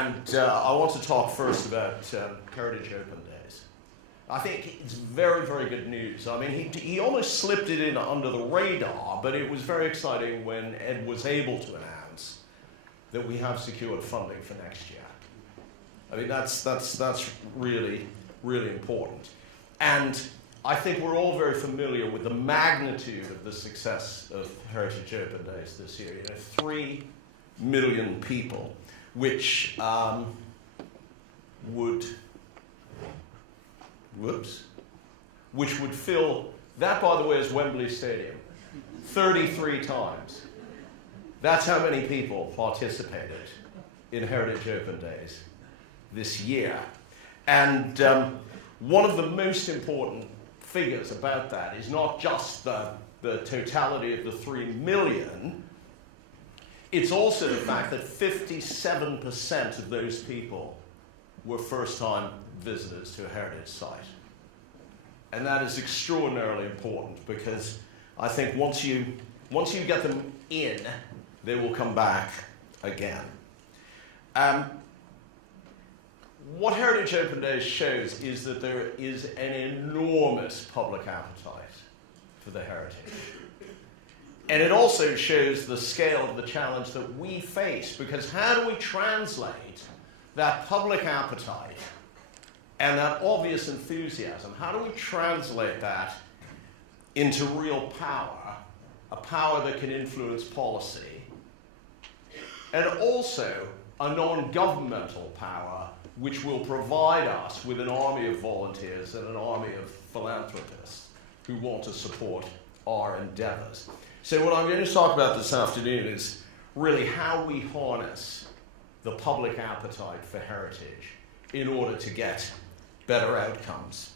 And I want to talk first about Heritage Open Days. I think it's very, very good news. I mean, he almost slipped it in under the radar, but it was very exciting when Ed was able to announce that we have secured funding for next year. I mean, that's really, really important. And I think we're all very familiar with the magnitude of the success of Heritage Open Days this year. 3 million people, which would fill, that by the way is Wembley Stadium, 33 times. That's how many people participated in Heritage Open Days this year. And one of the most important figures about that is not just the totality of the 3 million, it's also the fact that 57% of those people were first-time visitors to a heritage site. And that is extraordinarily important because I think once you get them in, they will come back again. What Heritage Open Days shows is that there is an enormous public appetite for the heritage. And it also shows the scale of the challenge that we face, because how do we translate that public appetite and that obvious enthusiasm, how do we translate that into real power, a power that can influence policy, and also a non-governmental power which will provide us with an army of volunteers and an army of philanthropists who want to support our endeavors. So what I'm going to talk about this afternoon is really how we harness the public appetite for heritage in order to get better outcomes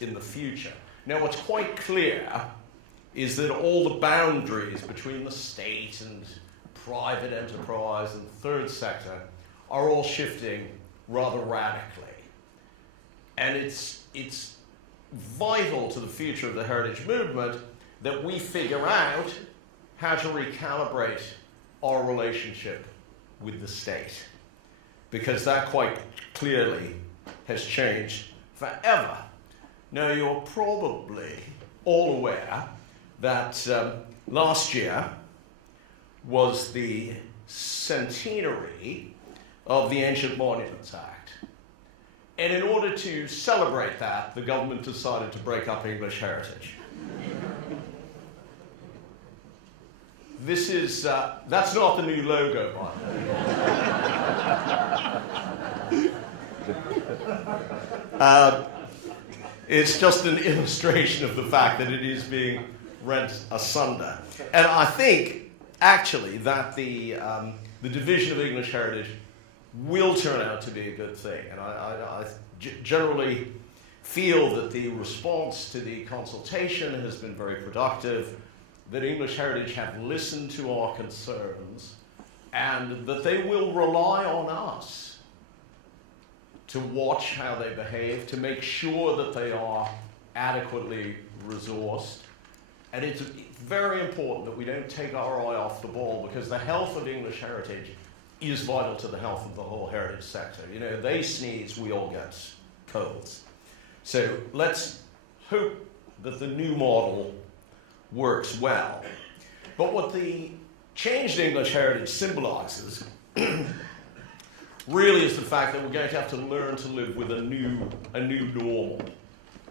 in the future. Now, what's quite clear is that all the boundaries between the state and private enterprise and third sector are all shifting rather radically. And it's vital to the future of the heritage movement that we figure out how to recalibrate our relationship with the state, because that quite clearly has changed forever. Now, you're probably all aware that last year was the centenary of the Ancient Monuments Act. And in order to celebrate that, the government decided to break up English heritage. This is, that's not the new logo, by the way. It's just an illustration of the fact that it is being rent asunder. And I think, actually, that the division of English heritage will turn out to be a good thing. And I generally feel that the response to the consultation has been very productive, that English heritage have listened to our concerns, and that they will rely on us to watch how they behave, to make sure that they are adequately resourced. And it's very important that we don't take our eye off the ball, because the health of English heritage is vital to the health of the whole heritage sector. You know, they sneeze, we all get colds. So let's hope that the new model works well. But what the changed English heritage symbolizes really is the fact that we're going to have to learn to live with a new normal.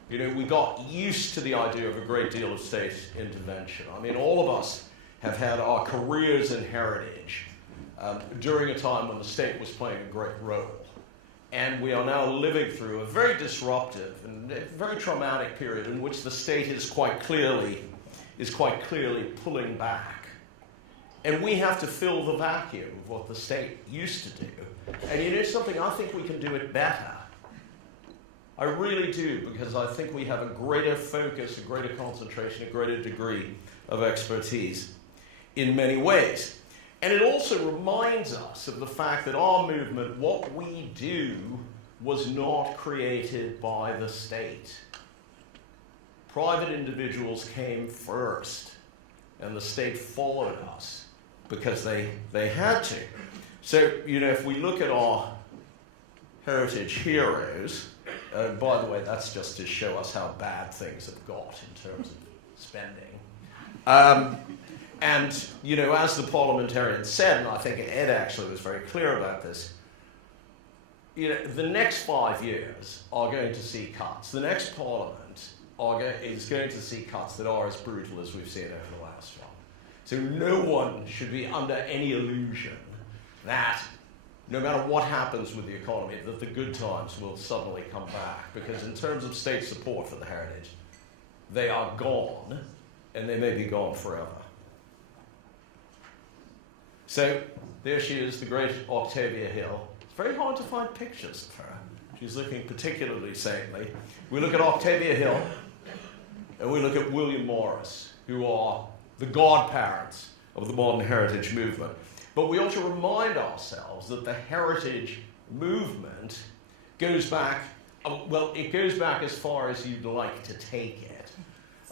You know, we got used to the idea of a great deal of state intervention. I mean, all of us have had our careers in heritage during a time when the state was playing a great role. And we are now living through a very disruptive and very traumatic period in which the state is quite clearly pulling back. And we have to fill the vacuum of what the state used to do. And you know something, I think we can do it better. I really do, because I think we have a greater focus, a greater concentration, a greater degree of expertise in many ways. And it also reminds us of the fact that our movement, what we do, was not created by the state. Private individuals came first, and the state followed us because they had to. So, you know, if we look at our heritage heroes. By the way, that's just to show us how bad things have got in terms of spending. And, you know, as the parliamentarian said, and I think Ed actually was very clear about this, you know, the next 5 years are going to see cuts. The next parliament is going to see cuts that are as brutal as we've seen over the last one. So no one should be under any illusion that no matter what happens with the economy, that the good times will suddenly come back. Because in terms of state support for the heritage, they are gone, and they may be gone forever. So there she is, the great Octavia Hill. It's very hard to find pictures of her. She's looking particularly saintly. We look at Octavia Hill, and we look at William Morris, who are the godparents of the modern heritage movement. But we ought to remind ourselves that the heritage movement goes back, well, it goes back as far as you'd like to take it.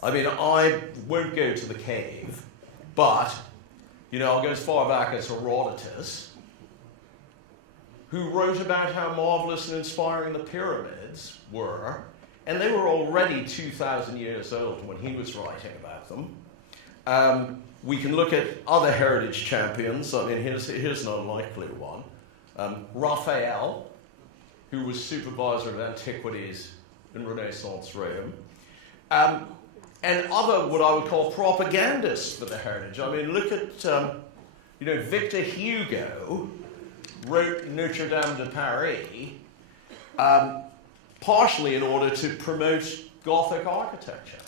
I mean, I won't go to the cave, but, you know, I'll go as far back as Herodotus, who wrote about how marvelous and inspiring the pyramids were, and they were already 2,000 years old when he was writing about them. We can look at other heritage champions. I mean, here's an unlikely one. Raphael, who was supervisor of antiquities in Renaissance Rome. And other, what I would call, propagandists for the heritage. I mean, look at, you know, Victor Hugo wrote Notre Dame de Paris, partially in order to promote Gothic architecture.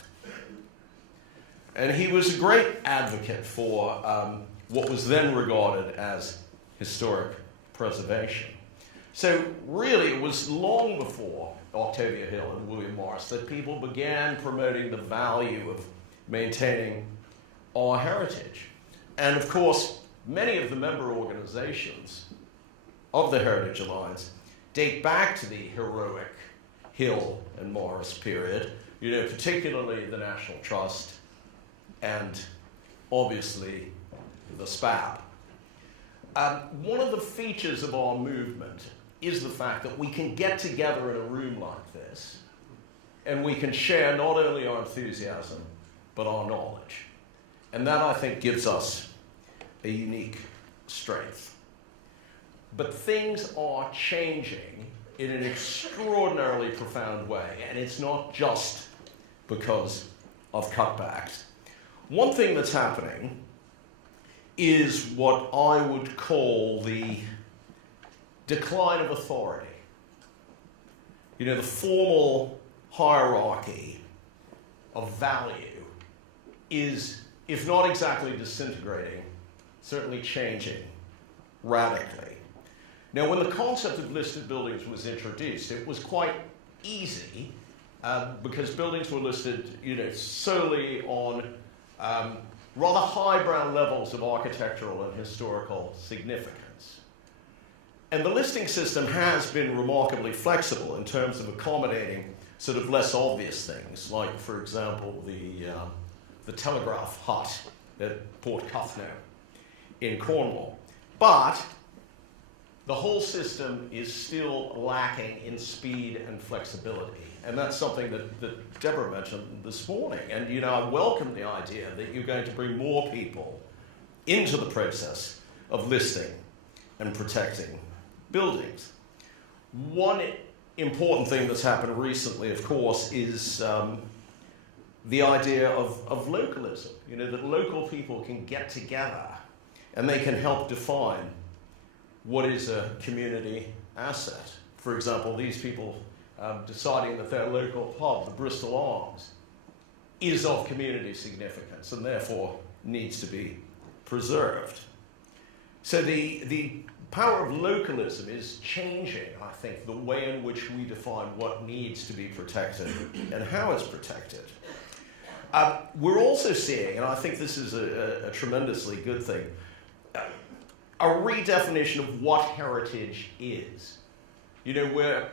And he was a great advocate for what was then regarded as historic preservation. So really, it was long before Octavia Hill and William Morris that people began promoting the value of maintaining our heritage. And of course, many of the member organizations of the Heritage Alliance date back to the heroic Hill and Morris period, you know, particularly the National Trust and obviously the SPAP. One of the features of our movement is the fact that we can get together in a room like this and we can share not only our enthusiasm, but our knowledge. And that, I think, gives us a unique strength. But things are changing in an extraordinarily profound way, and it's not just because of cutbacks. One thing that's happening is what I would call the decline of authority. You know, the formal hierarchy of value is, if not exactly disintegrating, certainly changing radically. Now, when the concept of listed buildings was introduced, it was quite easy because buildings were listed, you know, solely on rather highbrow levels of architectural and historical significance. And the listing system has been remarkably flexible in terms of accommodating sort of less obvious things, like, for example, the telegraph hut at Port Cuffno in Cornwall. But the whole system is still lacking in speed and flexibility. And that's something that Deborah mentioned this morning. And, you know, I welcome the idea that you're going to bring more people into the process of listing and protecting buildings. One important thing that's happened recently, of course, is the idea of localism. You know, that local people can get together and they can help define what is a community asset. For example, these people deciding that their local pub, the Bristol Arms, is of community significance and therefore needs to be preserved. So the power of localism is changing, I think, the way in which we define what needs to be protected and how it's protected. We're also seeing, and I think this is a tremendously good thing, a redefinition of what heritage is. You know,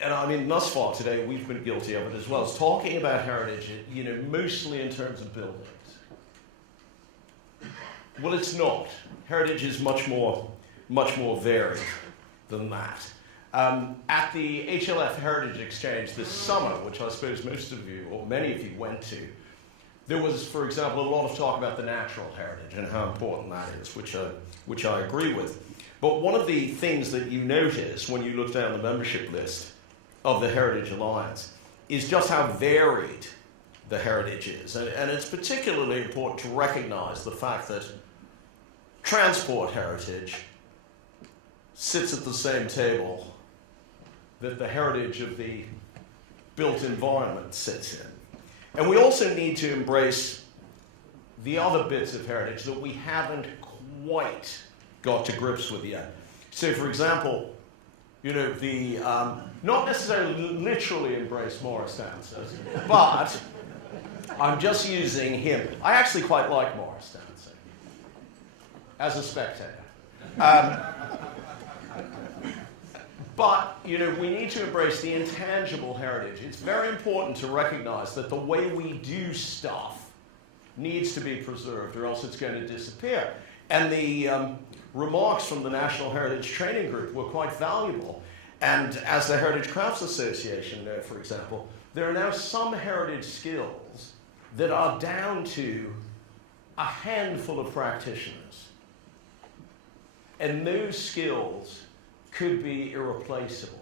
and I mean, thus far today, we've been guilty of it as well. It's talking about heritage, you know, mostly in terms of buildings. Well, it's not. Heritage is much more varied than that. At the HLF Heritage Exchange this summer, which I suppose most of you, or many of you, went to, there was, for example, a lot of talk about the natural heritage and how important that is, which I agree with. But one of the things that you notice when you look down the membership list of the Heritage Alliance is just how varied the heritage is. And it's particularly important to recognize the fact that transport heritage sits at the same table that the heritage of the built environment sits in. And we also need to embrace the other bits of heritage that we haven't quite got to grips with yet. So, for example, not necessarily literally embrace Morris dancers, but I'm just using him. I actually quite like Morris dancing as a spectator. But, we need to embrace the intangible heritage. It's very important to recognize that the way we do stuff needs to be preserved, or else it's going to disappear. And the remarks from the National Heritage Training Group were quite valuable. And as the Heritage Crafts Association, for example, there are now some heritage skills that are down to a handful of practitioners. And those skills could be irreplaceable.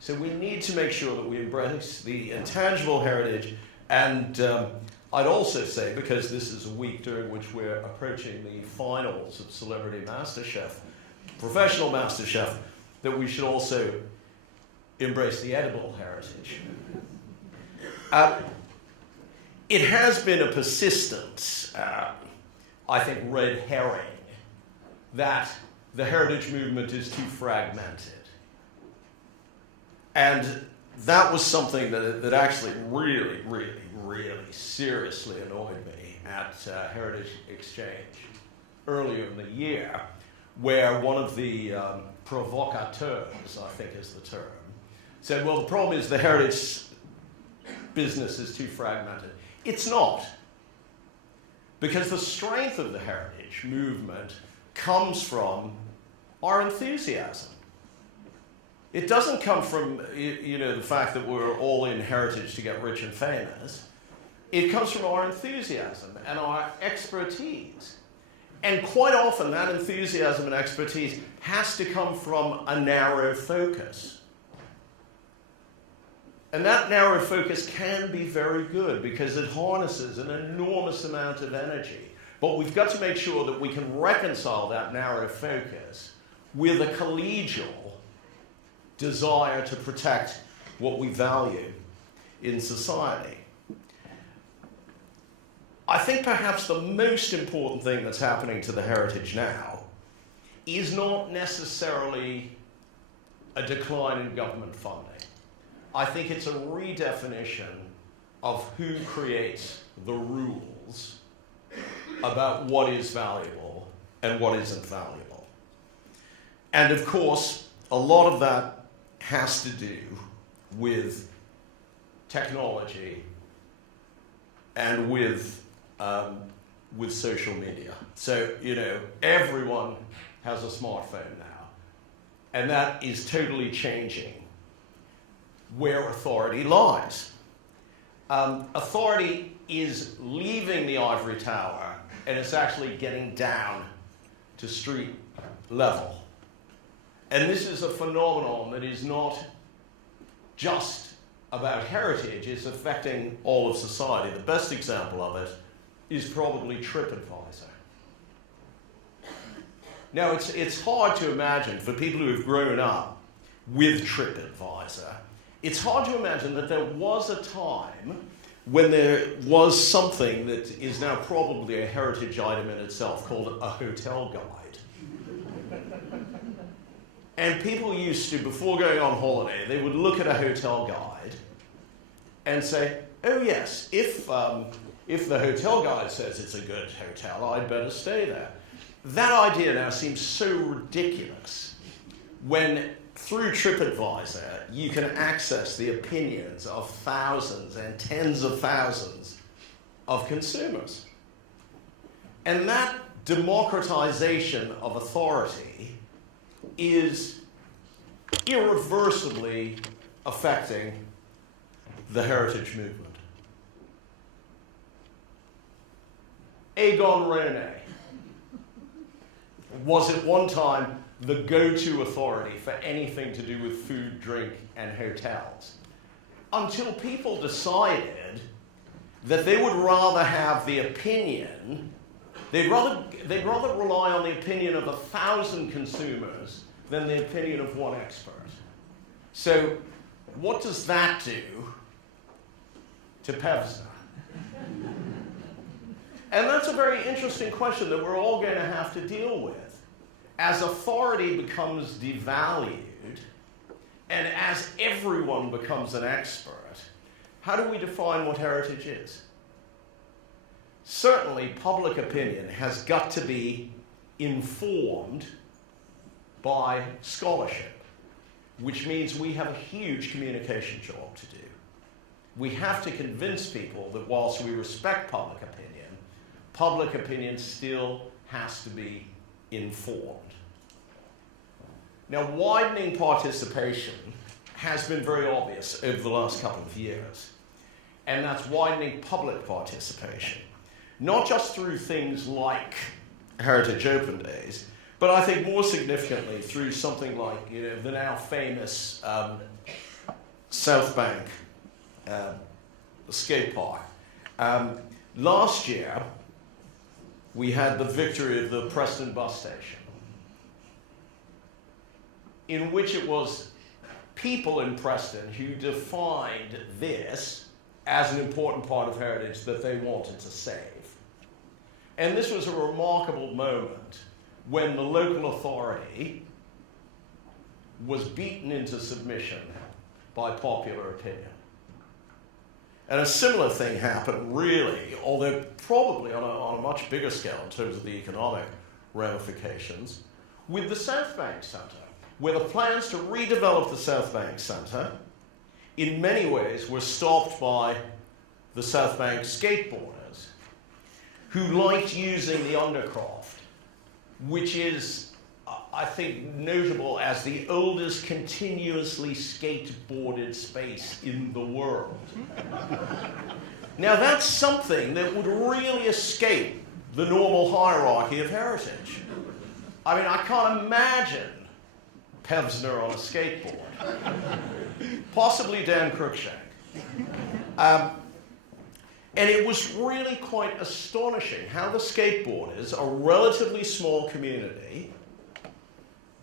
So we need to make sure that we embrace the intangible heritage. And I'd also say, because this is a week during which we're approaching the finals of Celebrity MasterChef, Professional MasterChef, that we should also embrace the edible heritage. It has been a persistent, I think, red herring that the heritage movement is too fragmented. And that was something that actually really, really, really seriously annoyed me at Heritage Exchange earlier in the year, where one of the provocateurs, I think is the term, said, well, the problem is the heritage business is too fragmented. It's not. Because the strength of the heritage movement comes from our enthusiasm. It doesn't come from the fact that we're all in heritage to get rich and famous. It comes from our enthusiasm and our expertise. And quite often that enthusiasm and expertise has to come from a narrow focus. And that narrow focus can be very good because it harnesses an enormous amount of energy. But we've got to make sure that we can reconcile that narrow focus with a collegial desire to protect what we value in society. I think perhaps the most important thing that's happening to the heritage now is not necessarily a decline in government funding. I think it's a redefinition of who creates the rules about what is valuable and what isn't valuable. And of course, a lot of that has to do with technology and with social media. So, everyone has a smartphone now. And that is totally changing where authority lies. Authority is leaving the ivory tower and it's actually getting down to street level. And this is a phenomenon that is not just about heritage, it's affecting all of society. The best example of it is probably TripAdvisor. Now, it's hard to imagine, for people who have grown up with TripAdvisor, it's hard to imagine that there was a time when there was something that is now probably a heritage item in itself called a hotel guide. And people used to, before going on holiday, they would look at a hotel guide and say, oh yes, if the hotel guide says it's a good hotel, I'd better stay there. That idea now seems so ridiculous when through TripAdvisor you can access the opinions of thousands and tens of thousands of consumers. And that democratization of authority is irreversibly affecting the heritage movement. Egon Rene was at one time the go-to authority for anything to do with food, drink, and hotels, until people decided that they would rather have the opinion, they'd rather rely on the opinion of 1,000 consumers than the opinion of one expert. So what does that do to Pevsner? And that's a very interesting question that we're all going to have to deal with. As authority becomes devalued, and as everyone becomes an expert, how do we define what heritage is? Certainly, public opinion has got to be informed by scholarship, which means we have a huge communication job to do. We have to convince people that whilst we respect public opinion still has to be informed. Now, widening participation has been very obvious over the last couple of years, and that's widening public participation, not just through things like Heritage Open Days, but I think more significantly through something like the now famous South Bank skate park. Last year, we had the victory of the Preston bus station, in which it was people in Preston who defined this as an important part of heritage that they wanted to save. And this was a remarkable moment when the local authority was beaten into submission by popular opinion. And a similar thing happened, really, although probably on a much bigger scale in terms of the economic ramifications, with the South Bank Centre, where the plans to redevelop the South Bank Centre in many ways were stopped by the South Bank skateboarders, who liked using the Undercroft, which is, I think, notable as the oldest continuously skateboarded space in the world. Now, that's something that would really escape the normal hierarchy of heritage. I mean, I can't imagine Pevsner on a skateboard. Possibly Dan Cruikshank. And it was really quite astonishing how the skateboarders, a relatively small community,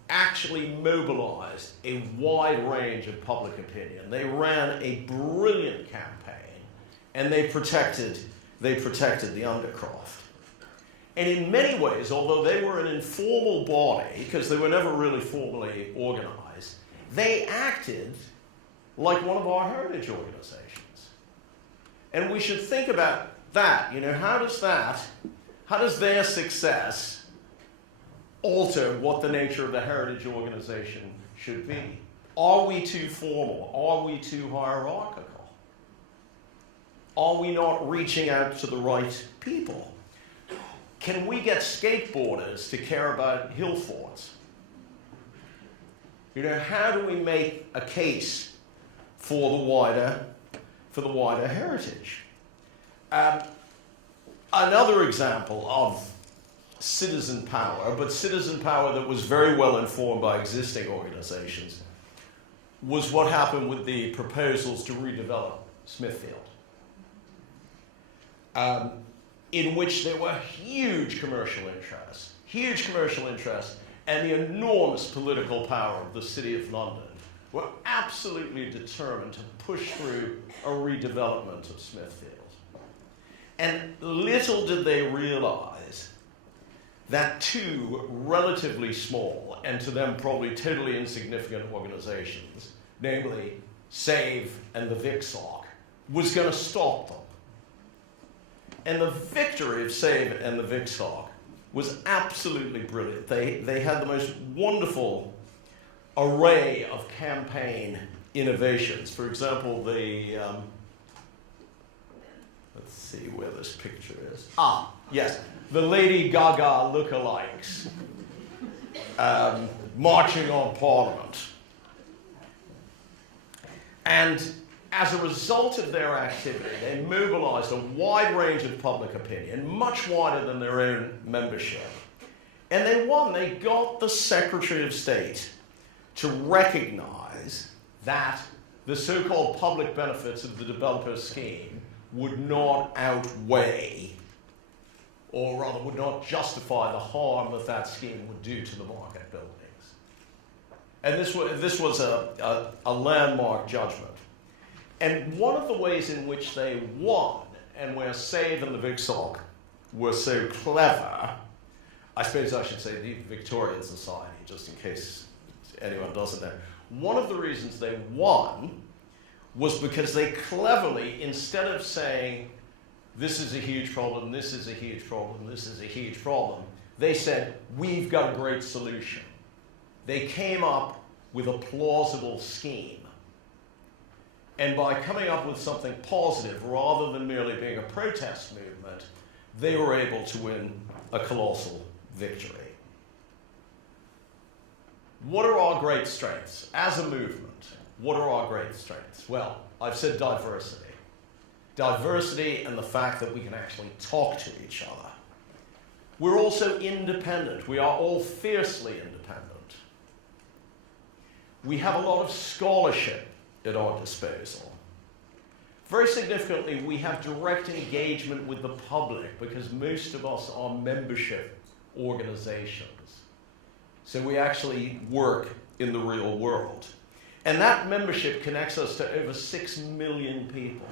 actually mobilized a wide range of public opinion. They ran a brilliant campaign, and they protected the Undercroft. And in many ways, although they were an informal body, because they were never really formally organized, they acted like one of our heritage organizations. And we should think about that. How does their success alter what the nature of the heritage organization should be? Are we too formal? Are we too hierarchical? Are we not reaching out to the right people? Can we get skateboarders to care about hill forts? How do we make a case for the wider heritage? Another example of citizen power, but citizen power that was very well informed by existing organizations, was what happened with the proposals to redevelop Smithfield, in which there were huge commercial interests, and the enormous political power of the City of London were absolutely determined to push through a redevelopment of Smithfield. And little did they realize that two relatively small, and to them probably totally insignificant organizations, namely SAVE and the VICSOC, was going to stop them. And the victory of SAVE and the VICSOC was absolutely brilliant. They had the most wonderful array of campaign innovations. For example, let's see where this picture is. Yes, the Lady Gaga lookalikes marching on Parliament. And as a result of their activity, they mobilized a wide range of public opinion, much wider than their own membership. And they won. They got the Secretary of State to recognize that the so-called public benefits of the developer scheme would not outweigh, or rather would not justify the harm that that scheme would do to the market buildings. And this was a landmark judgment. And one of the ways in which they won, and where Save and the VICSOC were so clever, I suppose I should say the Victorian Society, just in case anyone doesn't know. One of the reasons they won was because they cleverly, instead of saying, this is a huge problem, this is a huge problem, this is a huge problem, they said, we've got a great solution. They came up with a plausible scheme. And by coming up with something positive, rather than merely being a protest movement, they were able to win a colossal victory. What are our great strengths? As a movement, what are our great strengths? Well, I've said diversity. Diversity and the fact that we can actually talk to each other. We're also independent. We are all fiercely independent. We have a lot of scholarship at our disposal. Very significantly, we have direct engagement with the public because most of us are membership organizations. So we actually work in the real world. And that membership connects us to over 6 million people.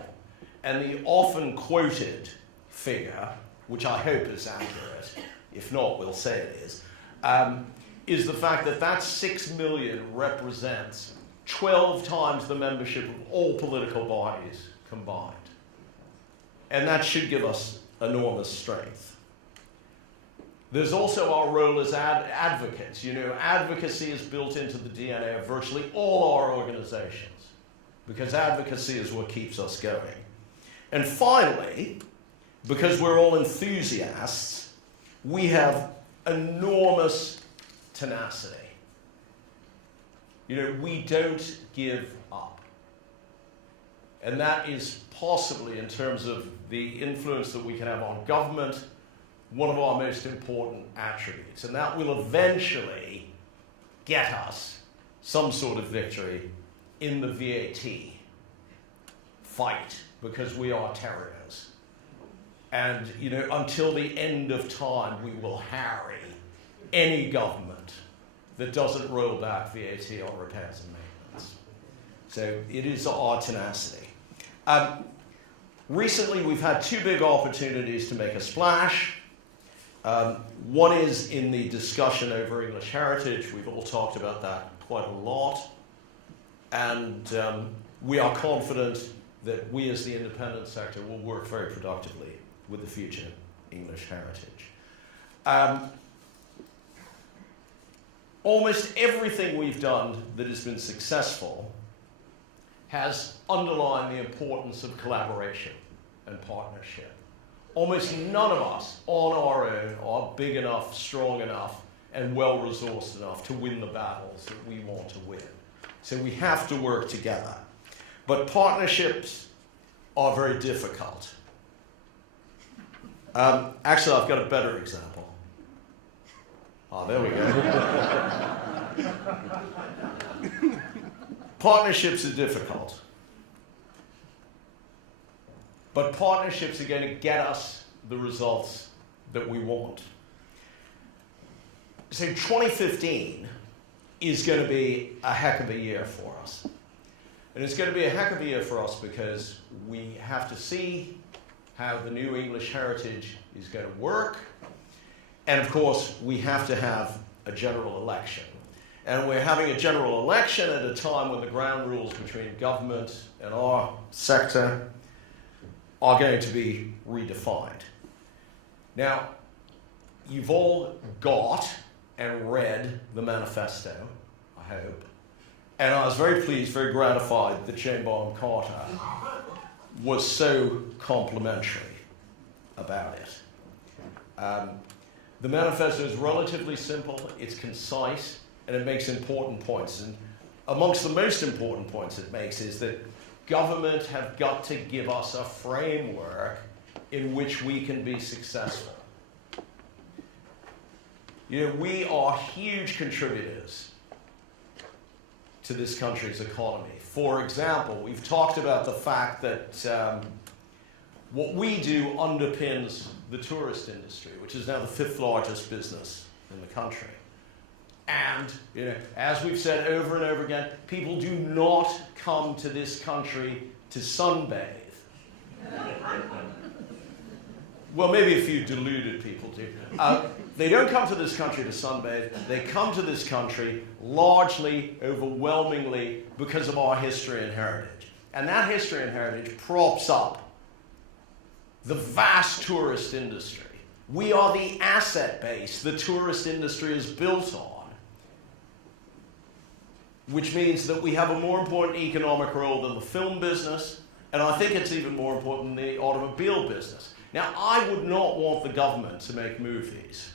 And the often quoted figure, which I hope is accurate, if not, we'll say it is the fact that that 6 million represents 12 times the membership of all political bodies combined. And that should give us enormous strength. There's also our role as advocates. You know, advocacy is built into the DNA of virtually all our organizations because advocacy is what keeps us going. And finally, because we're all enthusiasts, we have enormous tenacity. You know, we don't give up. And that is possibly, in terms of the influence that we can have on government, one of our most important attributes. And that will eventually get us some sort of victory in the VAT fight, because we are terriers. And, you know, until the end of time, we will harry any government that doesn't roll back VAT on repairs and maintenance. So it is our tenacity. Recently, we've had two big opportunities to make a splash. One is in the discussion over English heritage. We've all talked about that quite a lot. And we are confident that we as the independent sector will work very productively with the future English heritage. Almost everything we've done that has been successful has underlined the importance of collaboration and partnership. Almost none of us on our own are big enough, strong enough, and well-resourced enough to win the battles that we want to win. So we have to work together. But partnerships are very difficult. Actually, I've got a better example. Oh, there we go. Partnerships are difficult. But partnerships are going to get us the results that we want. So 2015 is going to be a heck of a year for us. And it's going to be a heck of a year for us because we have to see how the new English heritage is going to work. And of course, we have to have a general election. And we're having a general election at a time when the ground rules between government and our sector are going to be redefined. Now, you've all got and read the manifesto, I hope. And I was very pleased, very gratified that Jane Bonham Carter was so complimentary about it. The manifesto is relatively simple, it's concise, and it makes important points. And amongst the most important points it makes is that government have got to give us a framework in which we can be successful. You know, we are huge contributors to this country's economy. For example, we've talked about the fact that what we do underpins the tourist industry, which is now the 5th largest business in the country. And, you know, as we've said over and over again, people do not come to this country to sunbathe. Well, maybe a few deluded people do. They don't come to this country to sunbathe. They come to this country largely, overwhelmingly, because of our history and heritage. And that history and heritage props up the vast tourist industry. We are the asset base the tourist industry is built on, which means that we have a more important economic role than the film business, and I think it's even more important than the automobile business. Now, I would not want the government to make movies,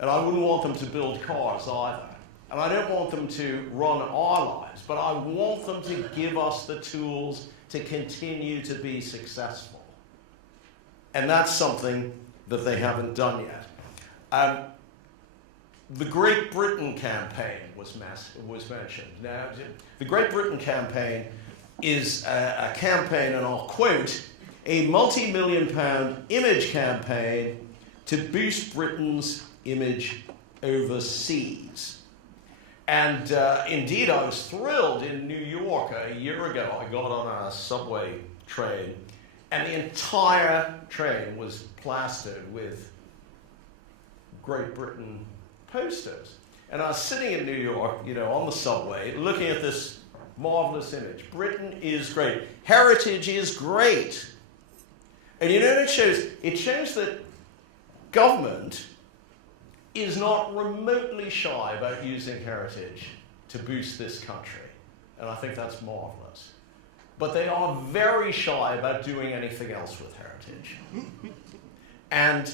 and I wouldn't want them to build cars either, and I don't want them to run our lives, but I want them to give us the tools to continue to be successful. And that's something that they haven't done yet. The Great Britain campaign was mentioned. Now, the Great Britain campaign is a campaign, and I'll quote, a multi-million-pound image campaign to boost Britain's image overseas. And indeed, I was thrilled in New York a year ago. I got on a subway train, and the entire train was plastered with Great Britain posters. And I was sitting in New York, you know, on the subway, looking at this marvelous image. Britain is great. Heritage is great. And you know what it shows that government is not remotely shy about using heritage to boost this country. And I think that's marvelous. But they are very shy about doing anything else with heritage. And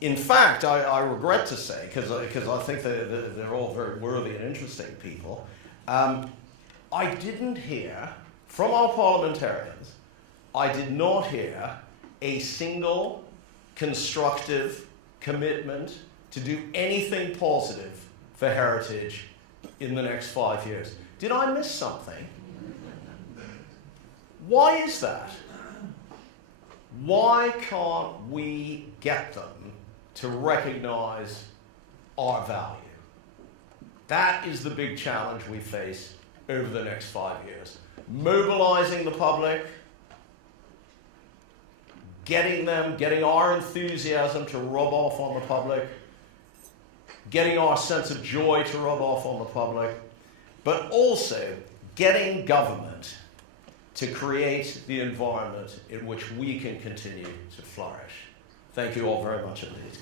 in fact, I regret to say, because I think they're all very worthy and interesting people, I didn't hear, from our parliamentarians, I did not hear a single constructive commitment to do anything positive for heritage in the next 5 years. Did I miss something? Why is that? Why can't we get them to recognize our value? That is the big challenge we face over the next 5 years. Mobilizing the public, getting our enthusiasm to rub off on the public, getting our sense of joy to rub off on the public, but also getting government to create the environment in which we can continue to flourish. Thank you all very much indeed.